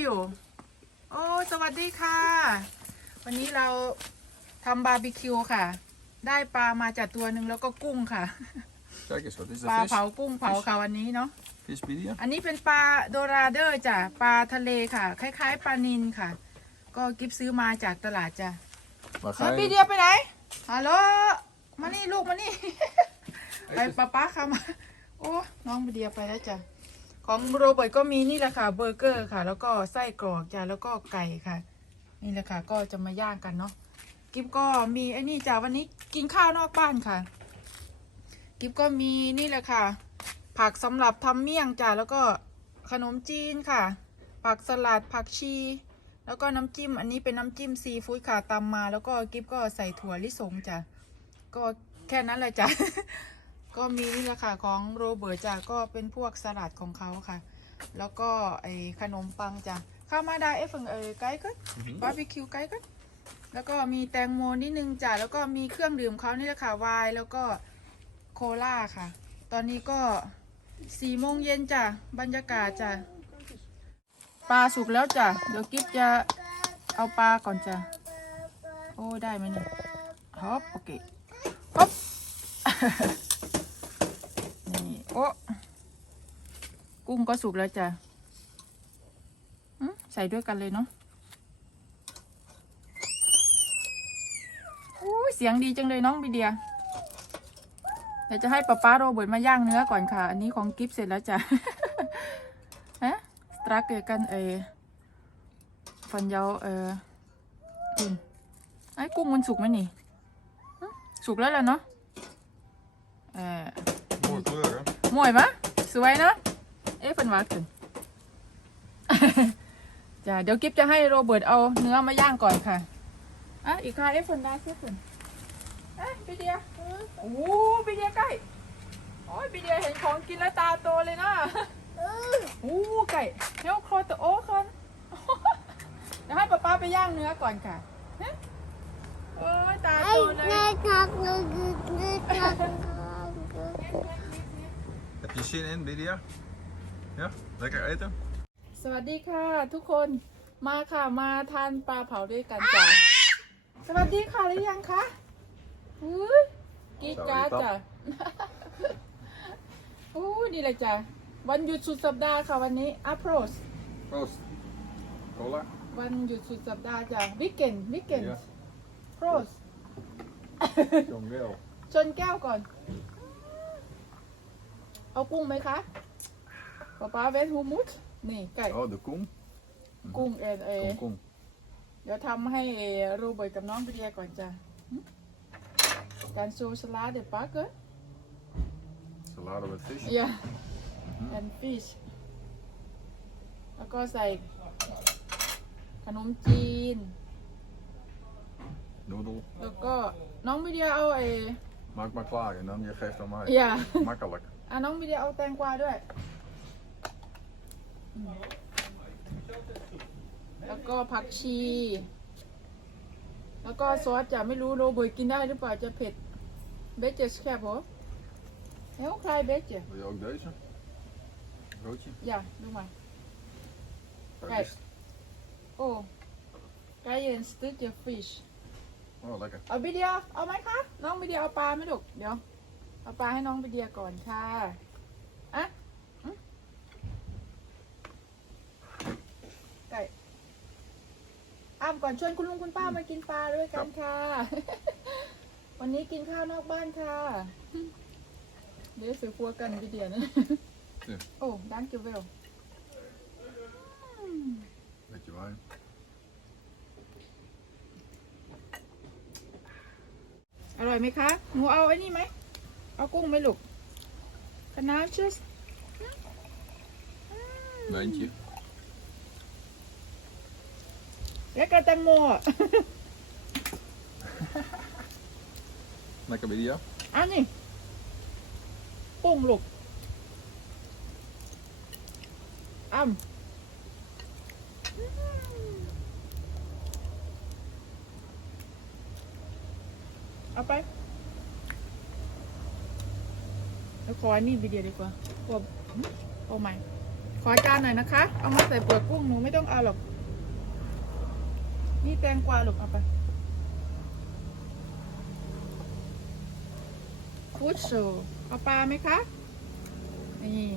บาร์บีคิวโอ้สวัสดีค่ะ วันนี้เราทำบาร์บีคิวค่ะ ได้ปลามาจากตัวหนึ่งแล้วก็กุ้งค่ะ Kijk eens, wat is ปลา dat เผา vis? กุ้งเผาค่ะวันนี้เนาะ Visbidia? อันนี้เป็นปลาโดราเดอร์จ้ะปลาทะเลค่ะ คล้ายๆปลานินค่ะ ก็กิฟซื้อมาจากตลาดจ้ะ Maar แล้ว ga พี่ je... เดียไปไหน ฮัลโหล มานี่ลูกมานี่ ไปป้าป้าค่ะมา โอ้ น้องพี่เดียไปแล้วจ้ะ ของโรเบิร์ตก็มีนี่แหละค่ะเบอร์เกอร์ค่ะ แล้วก็ไส้กรอกจ้ะแล้วก็ไก่ค่ะ นี่แหละค่ะ ก็จะมาย่างกันเนาะกิฟก็มีไอ้นี่จ้ะวันนี้กินข้าวนอกบ้านค่ะ กิฟก็มีนี่แหละค่ะ ผักสำหรับทำเมี่ยงจ้ะแล้วก็ขนมจีนค่ะ ผักสลัดผักชี แล้วก็น้ำจิ้ม อันนี้เป็นน้ำจิ้มซีฟู้ดค่ะตำมา แล้วก็กิฟก็ใส่ถั่วลิสงจ้ะก็แค่นั้นแหละจ้ะ ก็มีนี่แหละค่ะของโรเบิร์ตจ้ะก็เป็นพวกสลัดของเขาค่ะ แล้วก็ไอขนมปังจ้ะข้าวมาดาเอฟเออไก่ก็ Mhm. บาร์บีคิวไก่ก็แล้วก็มีแตงโมนิดนึงจ้ะแล้วก็มีเครื่องดื่มเขานี่แหละค่ะไวน์แล้วก็โคลาค่ะ ตอนนี้ก็สี่โมงเย็นจ้ะบรรยากาศจ้ะปลาสุกแล้วจ้ะเดี๋ยวกิ๊บจะเอาปลาก่อนจ้ะโอ้ได้ไหมเนี่ยฮอปโอเคฮอปนี่ โอ้กุ้งก็สุกแล้วจ้ะใส่ด้วยกันเลยเนาะโอ้เสียงดีจังเลยน้องบีเดียเดี๋ยวจะให้ป๊าป๊าโรเบิร์ตมาย่างเนื้อก่อนค่ะ อันนี้ของกิฟเสร็จแล้วจ้ะฮะสตรักเกกันเอฟันยาวเอออืมไอ้กุ้งมันสุกไหมนี่ สุกแล้วแหละเนาะเออ kleur, hè? มวยปะสวยเนอะเอ๊ะเป็นวักถึงจ้ะเดี๋ยวกิฟจะให้โรเบิร์ตเอาเนื้อมาย่างก่อนค่ะอะอีกค่ะเอ๊ะฝนได้เสียฝนเอ๊ะพี่เดียโอ้โหพี่เดียใกล้โอ้ยพี่เดียเห็นของกินแล้วตาโตเลยนะโอ้ไก่เนื้อโครตโอ้คนเดี๋ยวให้ป๊าป๊าไปย่างเนื้อก่อนค่ะฮะโอ้ยตาโตเลย Heb je zin in, Bidia? Ja? Lekker eten? สวัสดีค่ะ ทุกคนมาค่ะมาทานปลาเผาด้วยกันจ้ะสวัสดีค่ะหรือยังคะอุ้ยกรีดกราร์ดจ้ะ อู้ดีเลยจ้ะวันหยุดสุดสัปดาห์ค่ะวันนี้อัพโรส Proost. Cola? วันหยุดสุดสัปดาห์จ้ะวิกเกนวิกเกน Ja. โพรส John Will. ชนแก้วก่อน เอากุ้งไหมคะป๊าป๊าเวทฮูมุสนี่ไก่ Oh, de koen. กุ้งเอ็นเอ Kom, kom. เดี๋ยวทำให้โรเบิร์ตกับน้องไปเรียก่อนจ้ะหึการโซสลาเดปักเกอร์ Salade met vis. ยาแอนฟิชแล้วก็ใส่ ขนมจีน Noedel. แล้วก็น้องวิเดียเอาไอ้ Maak maar klaar en dan je geeft aan mij. ยา Makkelijk. อะน้องวิเดียเอาแตงกวาด้วย แล้วก็ผักชี แล้วก็ซอสจะไม่รู้โรเบิร์ตกินได้หรือเปล่าจะเผ็ดเบสเจสแคบเหรอเฮ้ยใครเบสเจ Wil je ook deze? Broodje? อย่าดูมา Kijk Kijk. eens. โอ้ไก่ย็นสติ๊กเจฟิช Oh, lekker. เอาบิเดียเอาไหมคะ น้องบิเดียเอาปลาไหมลูกเดี๋ยว เอาปลาให้น้องบิเดียก่อนค่ะอะอืมไก่อ้ามก่อนชวนคุณลุงคุณป้ามากินปลาด้วยกันค่ะ วันนี้กินข้าวนอกบ้านค่ะ เดี๋ยวสือฟัวกันบิเดียนะ Ja. โอ้ดังกิวเวล Beetje wijn. อร่อยไหมคะ หนูเอาไอ้นี่ไหม เอากุ้งไหมลูกคณะชิส Wijntje. แล้วก็แตงโมอะ Lekker, Bidia. อันนี้กุ้งลูกอ้ำเอาไป แล้วขออันนี้ไปเดียวดีกว่าขอโอ้ไม่ขอจานหน่อยนะคะ เอามาใส่เปลือกกุ้งหนูไม่ต้องเอาหรอก นี่แตงกวาหรอกเอาไปฟูดโซเอาปลาไหมคะ นี่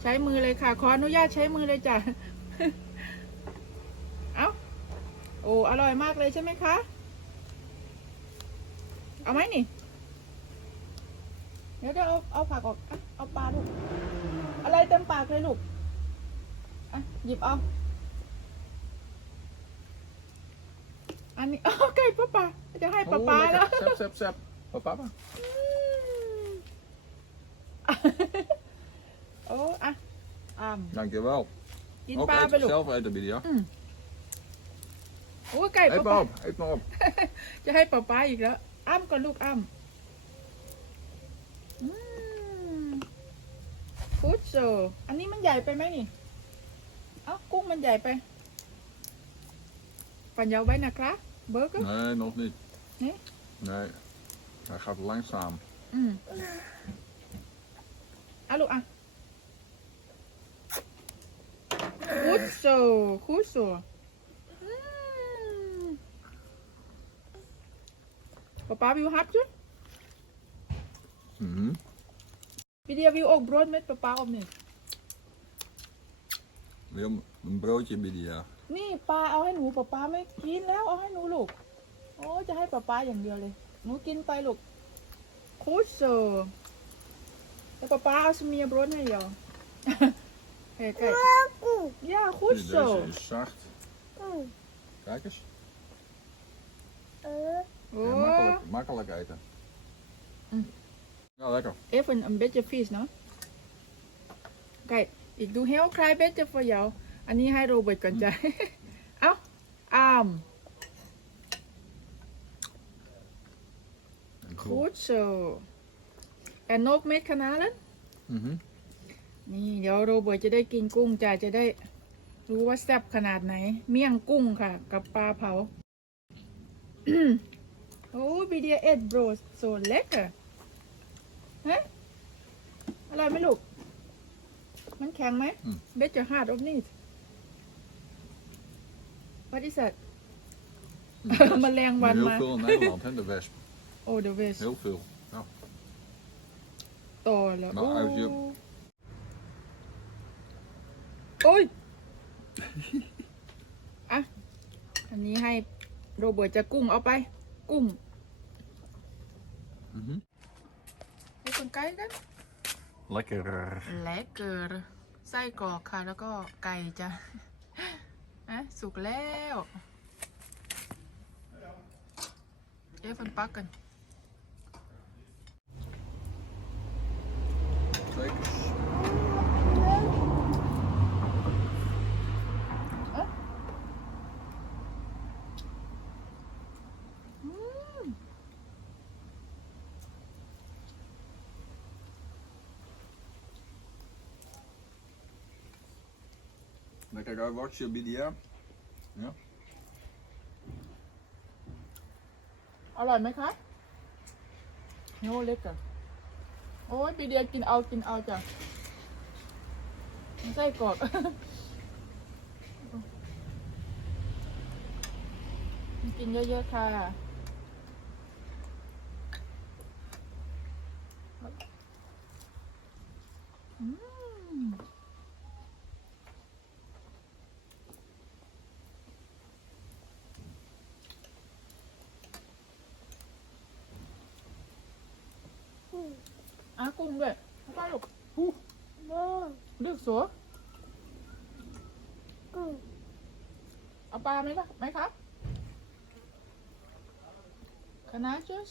ใช้มือเลยค่ะ ขออนุญาตใช้มือเลยจ้ะ เอาโอ้ อร่อยมากเลยใช่ไหมคะ เอาไหมนี่ ดี๋ยวเดี๋ยวเอาเอาผักออกอะเอาปลาลูก อะไรเต็มปากเลยลูก อะ หยิบเอา อันนี้อ๋อไก่ป้าป้าจะให้ป้า Oh, ป้าแล้ว lekker. Sep, sep, sep. Voor papa. โอ้อะอ่ำ Dankjewel. กิน Ook ปลา eet ไปลูก zelf eten, Bidia. โอ้ไก่ Eet ป้า maar ป้า op, eet maar op. จะให้ป้าป้าอีกแล้ว อ้ำก่อนลูกอ้ำอืม ฟูดโซอันนี้มันใหญ่ไปไหมนี่ เอ้ากุ้งมันใหญ่ไปปัญญาไว้นะครับ เบอร์เกอร์ Nee, nog niet. Nee? Nee. Hij gaat langzaam. อืมเอาลูกอะคูดโซคูดโซอืมป๊าป๊าวิวฮับจุด Mhm. วิเดียวิวอกบรดเม็ดป๊าป๊าอบนี่ Wil een broodje, Bidia. นี่ปลาเอาให้หนูป๊าป๊าไม่กินแล้วเอาให้หนูลูก โอ้จะให้ป๊าป๊าอย่างเดียวเลย หนูกินไปลูกคูดโซแล้วป๊าป๊าเอาสเมียบรดให้เดียวเฮ้ยไก่ย่าคูด Zie, โซ Deze is zacht. Kijk eens. โอ้ Ja, makkelijk, makkelijk eten. Mm. Ja, lekker. even een beetje vis, no? Kijk, ik doe heel klein beetje voor jou. อันนี้ให้โรเบิร์ตก่อนจ้ะเอ้าอาม En คู goed. ดโซแอนนกเม็ดขนาดนั้น Mhm. นี่เดี๋ยวโรเบิร์ตจะได้กินกุ้งจ้ะจะได้รู้ว่าแซ่บขนาดไหน เมี่ยงกุ้งค่ะ กับปลาเผาโอ้บีเดี ฮะอร่อยไหมลูก มันแข็งไหม อืมเบสจะฮาร์ดออฟนี่ What is that แมลงวัน Heel มา veel in Nederland, hè, de wesp. โอ้เดอะเวส Heel veel. Ja. ต่อแล้วมาโอ้เอาเยอะ โอ้ย อะ อันนี้ให้โรเบิร์ตจะกุ้งเอาไป กุ้ง Mhm. ให้คนไก่กัน Lekker. แลกเกอร์ไส้กรอกค่ะ แล้วก็ไก่จ้ะอะสุกแล้วเอ๊ะฟันปักกัน Zeker. อืม Lekker uit watje, Bidia. อร่อยไหมคะโน่เล็กกันโอ้ยปีเดียกินเอากินเอาจ้ะไส้กรอก กินเยอะๆค่ะ อืม อะกุ้งด้วยไปลูกเลือกสัวเอาปลาไหมปะไหมครับคณะจุส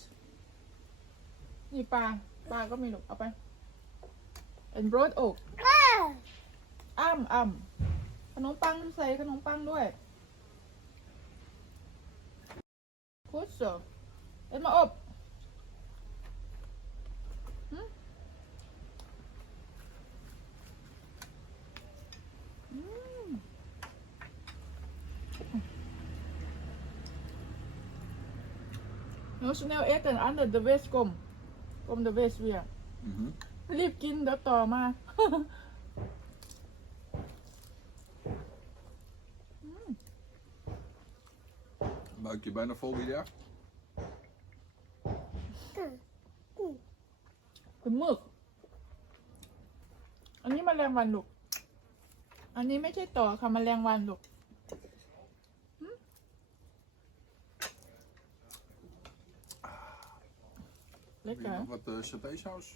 นี่ปลาปลาก็มีลูกเอาไป and broad oak อ้ำอ้ำขนมปังใส่ขนมปังด้วยพุชโซเอ็นมาอบ หนูชาแนลเอสแต่อันเดอร์เดอะเวสกลมกลมเดอะเวสเวีย Mhm. รีบกินเดี๋ยวต่อมา Maak je bijna vol weer? คุณหมึก อันนี้แมลงวันลูก อันนี้ไม่ใช่ต่อค่ะแมลงวันลูก เล็ก Wil เหร je อ nog wat uh, satésaus?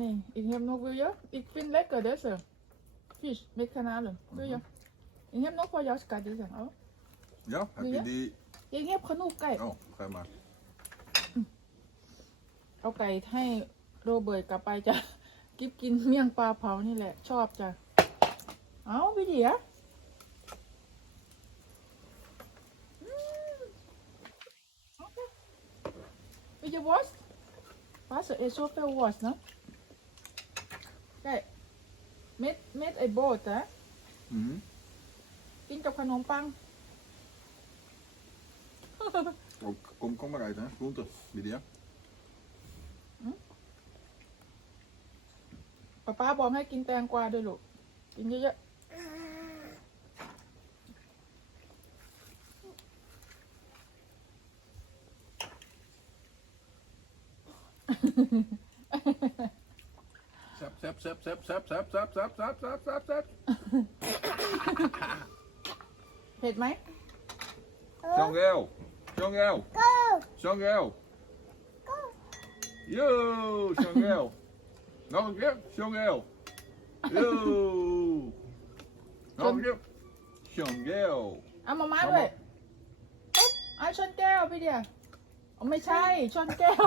Nee, ik heb nog wil je? Ik vind lekker deze. Vis met kanalen. Wil je? Ik heb nog voor jou skat deze. Oh. Ja, heb Wil je je? die? Ik heb genoeg kijk. Oh, geef maar. เอาไก่ให้โรเบิร์ตกลับไปจ้ะ กิฟกินเมี่ยงปลาเผานี่แหละ ชอบจ้ะ เอาไปเดี๋ยวอืมโอเค Wil je worst? Was er is zoveel worst, no? Kijk, met, met een boot, hè? Mhm. กินกับขนมปัง Oh, kom, kom maar uit, hè. Groente, Lydia. ป๊าป้าบอกให้กินแตงกวาด้วยลูก กินเยอะ แซบแซบแซบแซบแซบแซบแซบแซบแซบแซบแซบแซบเผ็ดไหมช่องแก้วช่องแก้วช่องแก้วยูช่องแก้วน้องเก็บช่องแก้วยูน้องเก็บช่องแก้วเอามามาด้วยเอาช้อนแก้วพี่เดียวไม่ใช่ช้อนแก้ว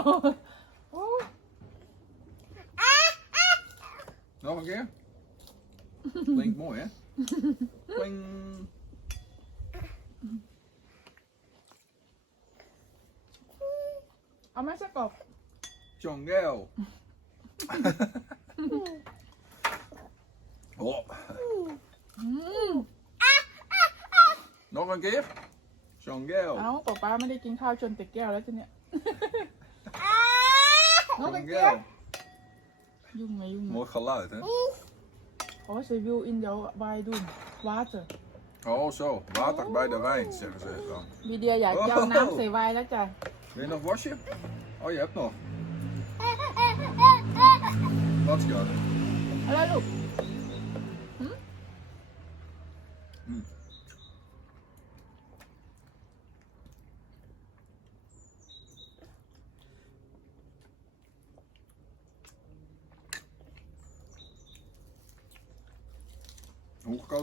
Đâu mà kia. Blink more, yeah? Blink Ông ấy sẽ cột. Chồng gheo. Ồ Nó còn kia. Chồng gheo. เอ้าป๊าป๊าไม่ได้กินข้าวจนติดแก้วแล้วทีเนี้ย Nog een keer. Jong. Mooi geluid, hè? Oh, ze wil in jouw wijn doen. Water. Oh, zo. Water bij de wijn, zeggen ze dan. Media, ja, Oh. jouw naam ze wijn, dat ja. Wil je nog wasje? Oh, je hebt nog. Let's go. Hallo,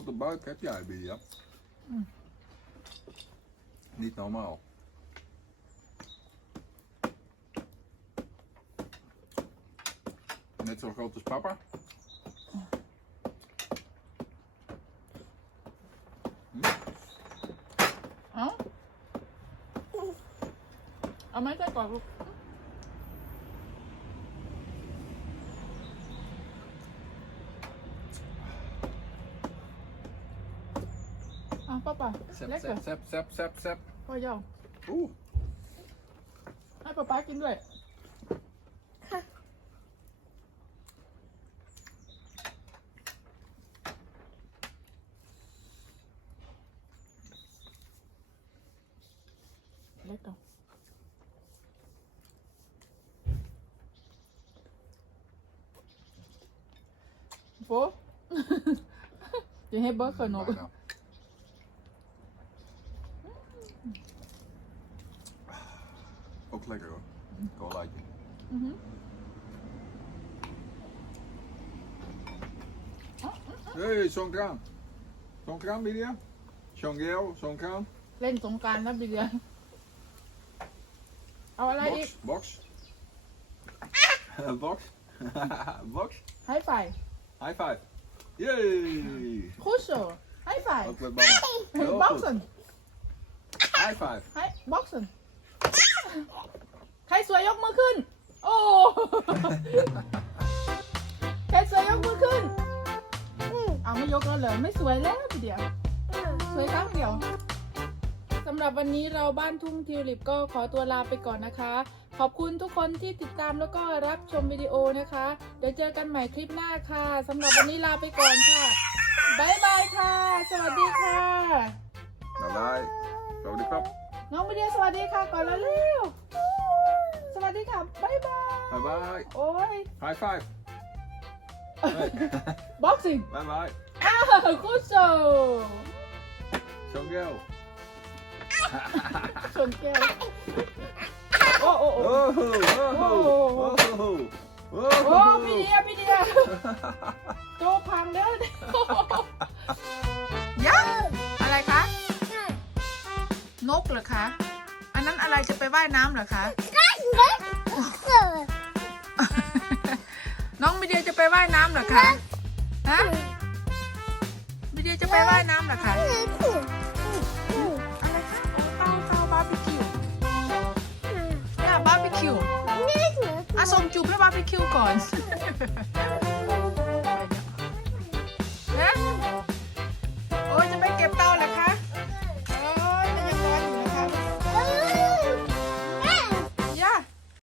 grote buik heb jij, Bia. Mm. Hm. Niet normaal. Net zo groot als papa. Hm? Ah? Ah, maar dat kan ook. แซ่บแซ่บแซ่บแซ่บแซ่บแซ่บพ่อยองอู้ให้ป๊าป๊ากินด้วย ค่ะเล็กต่อโฟ จะให้เบิร์กขนม มาแล้ว wel like it. อือหือ Hey, zo'n kraan. Zo'n kraan, Lydia? Zo'n geel, zo'n kraan. เล่นสงกรารแล้วบีเดียเอาอะไรอีก Box, box. box. box. ให้ไฟ High five. Yay. คูโซให้ไฟ Ook met ballen. บ็อก Heel ซ์ goed. High five. ให้บ็อกซ์ ใครสวยยกมือขึ้น โอ้ ใครสวยยกมือขึ้น เอาไม่ยกแล้วเหรอไม่สวยแล้วบีเดียสวยครั้งเดียวสสำหรับวันนี้เราบ้านทุ่งทิวลิปก็ขอตัวลาไปก่อนนะคะ ขอบคุณทุกคนที่ติดตามแล้วก็รับชมวิดีโอนะคะ เดี๋ยวเจอกันใหม่คลิปหน้าค่ะสำหรับวันนี้ลาไปก่อนค่ะบ๊ายบายค่ะ สวัสดีค่ะ Bye bye. Zo de kap. น้องวิเดียสวัสดีค่ะก่อนแล้วเร็วสวัสดีค่ะบ๊ายบาย Bye bye. โอ้ย High five. บ็อกซิ่ง Bye bye. อ้าวคุณโซ Shongel. ชนแก้วโอ้โอ้โอ้ Oh, oh, oh, oh, โอ้ oh. พี่เดียพี่เดียโจพังแล้ว นกเหรอคะ อันนั้นอะไรจะไปว่ายน้ำเหรอคะ น้องมิเดียจะไปว่ายน้ำเหรอคะ ฮะมิเดียจะไปว่ายน้ำเหรอคะ อะไรคะโอ้เตาเตาบาร์บีคิวเนี่ยบาร์บีคิวอะส่งจูบแล้วบาร์บีคิวก่อน